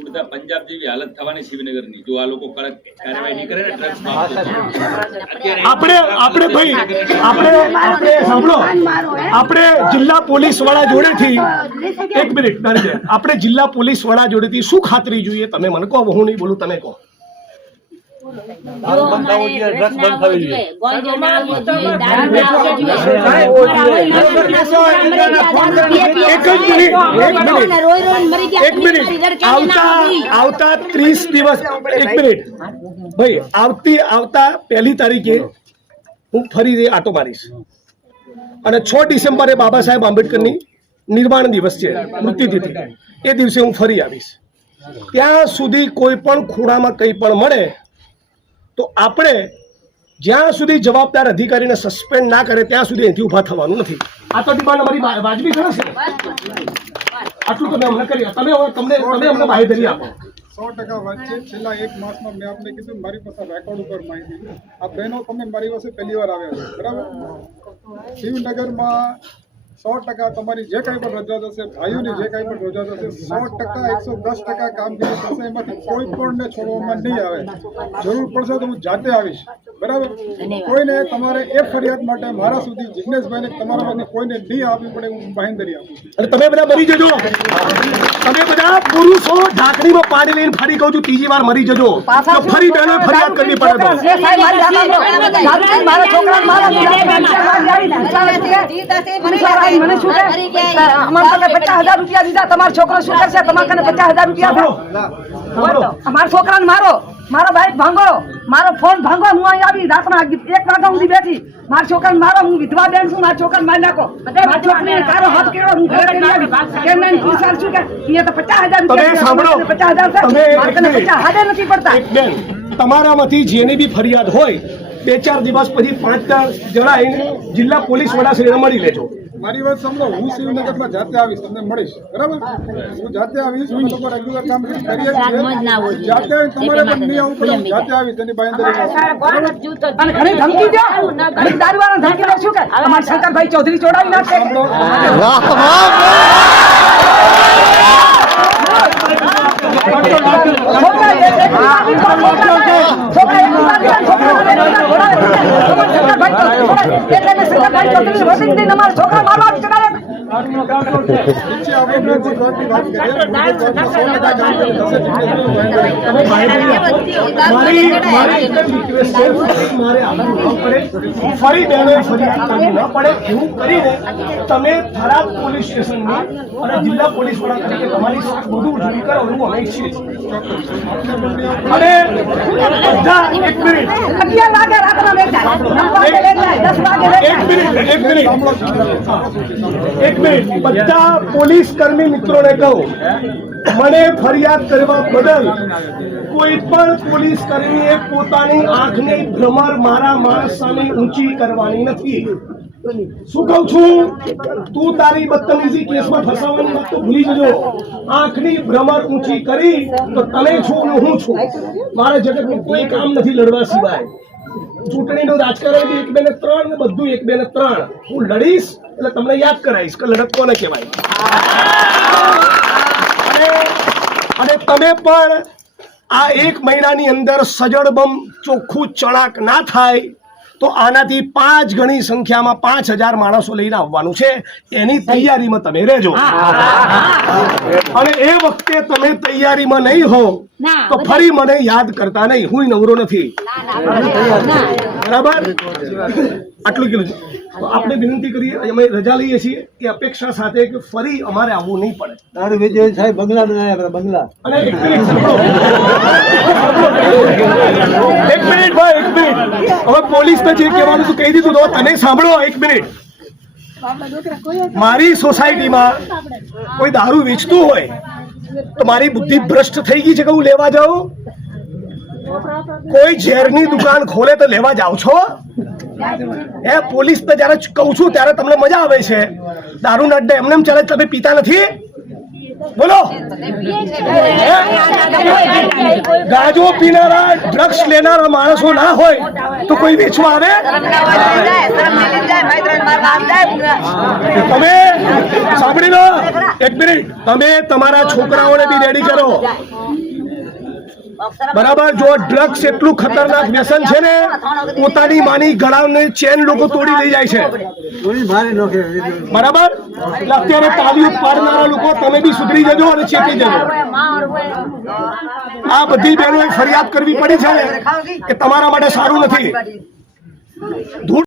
ઉડતા પંજાબ જેવી હાલત થવાની શિવનગરની જો આ લોકો કડક કાર્યવાહી નહીં કરે ને ડ્રગ્સ આપણે ભાઈ આપણે સાંભળો, આપણે જિલ્લા પોલીસ વડા જોડેથી એક મિનિટ આપણે જિલ્લા પોલીસ વડા જોડેથી શું ખાતરી જોઈએ તમે મને કહો, હું નહીં બોલું, તમે કહો. આવતા 30 દિવસ એક મિનિટ ભાઈ આવતા 1 તારીખે હું ફરી આટો મારીશ અને 6 ડિસેમ્બરે બાબા સાહેબ આંબેડકરની નિર્વાણ દિવસ છે, મૃત્યુતિથિ, એ દિવસે હું ફરી આવીશ. ત્યાં સુધી કોઈ પણ ખૂણામાં કંઈ પણ મળે તો આપણે જ્યાં સુધી જવાબદાર અધિકારીને સસ્પેન્ડ ના કરે ત્યાં સુધી અહીંથી ઊભા થવાનું નથી. આ તો ડિમાન્ડ અમારી વાજબી ખરો છે? આટલું તમે અમને કરી, તમે અમને બાહેધરી આપો. 100% વાત છે. છેલ્લા 1 માસમાં મેં આપને કીધું મારી પાસે રેકોર્ડ ઉપર માહિતી, આ બહેનો તમે મારી પાસે પહેલી વાર આવ્યા છો, બરાબર? શિવનગરમાં 100% તમારી જે કાંઈ પણ રજૂઆત હશે, ભાઈઓની જે કાંઈ પણ રજૂઆત હશે, 100% 110% કામગીરી થશે. એમાંથી કોઈ પણને છોડવામાં નહીં આવે. જરૂર પડશે તો હું જાતે આવીશ, બરાબર? કોઈને તમારે એ ફરિયાદ માટે મારા સુધી જિગ્નેશભાઈને તમારામાંથી કોઈને નહીં આપવી પડે, હું બાંહેધરી આપું છું. અને તમે બધા મરી જજો, તમે બધા પુરુષો ઢાંકણીમાં પાણી લઈને ફરી કહું છું ત્રીજી વાર મરી જજો, તો ફરી બહેનો ફરિયાદ કરવી પડે તો મને શું અમારે 50,000 રૂપિયા દીધા, તમારો છોકરો શું કરશે? તમારે 50,000 રૂપિયા અમારા છોકરાને મારો બાઈક ભાંગો, મારો ફોન ભાંગો, હું અહીં આવી રાતના 1 વાગ્યા સુધી બેઠી, મારા છોકરાને મારો, હું વિધવા બેન છું, મારા છોકરાને મારી નાખો, મારા છોકરીને કારો હાથ કેળો, હું ઘરે કરી આવી કેમ નહીં પૂછાર છું કે અહીંયા તો 50,000 રૂપિયા 50,000 50,000 નથી પડતા. તમારામાંથી જેની બી ફરિયાદ હોય 2-4 દિવસ પછી 5 જણા જિલ્લા પોલીસ વડા શ્રીને મળી લેજો. મારી વાત સાંભળો, હું શિવનગરમાં જાતે આવીશ, તમને મળીશ, બરાબર? હું જાતે આવીશ, હું લોકો રેગ્યુલર કામ કરીએ છીએ. જાતે આવીશ, તમારે પણ નહીં આવવું પડે, હું જાતે આવીશ, એની બાંહેધરી. અને ઘણી ધમકી દે, ઘણી દારૂવાળા ધમકી દે, શું કે અમારા શંકરભાઈ ચૌધરી ચોડાવી નાખે. છોકરા મારવા ફરી બહેનો ફરિયાદ કરવી ન પડે એવું કરીને તમે થરાદ પોલીસ સ્ટેશનની અને જિલ્લા પોલીસ વડા તરીકે તમારી બધું ઉજળી કરો એવું અમે ઈચ્છીએ છીએ. અને બધા 1 મિનિટ 11 વાગે રાતના બેઠા 1 મિનિટ બધા પોલીસ કર્મી મિત્રોને કહું, મને ફરિયાદ કરવા બદલ કોઈ પણ પોલીસ કર્મીએ પોતાની આંખની ભ્રમર મારા માણસ સામે ઊંચી કરવાની નથી. શું કહું છું, તું તારી બદતમીજી કેસમાં ફસાવાની વાત તો ભૂલી જજો. આંખની ભ્રમર ઊંચી કરી તો તમે છો ને હું છું. મારે જગતનું કોઈ કામ નથી લડવા સિવાય. ચૂંટણીનું રાજકારણ 1, 2 ને 3 ને બધું 1, 2 ને 3 હું લડીશ એટલે તમને યાદ કરાવીશ કે લડત કોને કહેવાય. અને તમે પણ આ 1 મહિનાની અંદર સજડબમ ચોખ્ખું ચણાક ના થાય તો આનાથી 5 ગણી સંખ્યામાં 5,000 માણસો લઈને આવવાનું છે. એની તૈયારીમાં તમે રહેજો. અને એ વખતે તમે તૈયારીમાં નહીં હો તો ફરી મને યાદ કરતા નહીં, હું નવરો નથી, બરાબર? આટલું કીધું છે તો આપણે વિનંતી કરીએ, અમે રજા લઈએ છીએ એ અપેક્ષા સાથે કે ફરી અમારે આવવું નહીં પડે. દારૂ વેચે સાહેબ બંગલા બનાવ્યા, બંગલા. અને 1 મિનિટ ભાઈ 1 મિનિટ, હવે પોલીસને જે કહેવાનું તું કહી દીધું તો તને સાંભળો. 1 મિનિટ, મારી સોસાયટીમાં કોઈ દારૂ વેચતું હોય તો મારી બુદ્ધિ ભ્રષ્ટ થઈ ગઈ છે કે હું લેવા જાઉં? કોઈ ઝેરની દુકાન ખોલે તો લેવા જાવ છો? એ પોલીસ ને જયારે કહું છું ત્યારે તમને મજા આવે છે. દારૂના અડ્ડે એમને ચાલે, તમે પીતા નથી? બોલો. ગાજો પીનારા ડ્રગ્સ લેનારા માણસો ના હોય તો કોઈ વેચવા આવે? તમે સાંભળી લો 1 મિનિટ, તમે તમારા છોકરાઓને બી રેડી કરો. બરાબર, જો ડ્રગ્સ એટલું ખતરનાક વ્યસન છે ને, પોતાની માની ગળાની ચેન લોકો તોડી લઈ જાય છે, થોડી મારી નોખે બરાબર. એટલે અત્યારે તાલીઓ પાડનારા લોકો તમે બી સુધરી જજો અને ચેતી જજો. આ બધી બહેનોએ ફરિયાદ કરવી પડી છે કે તમારા માટે સારું નથી.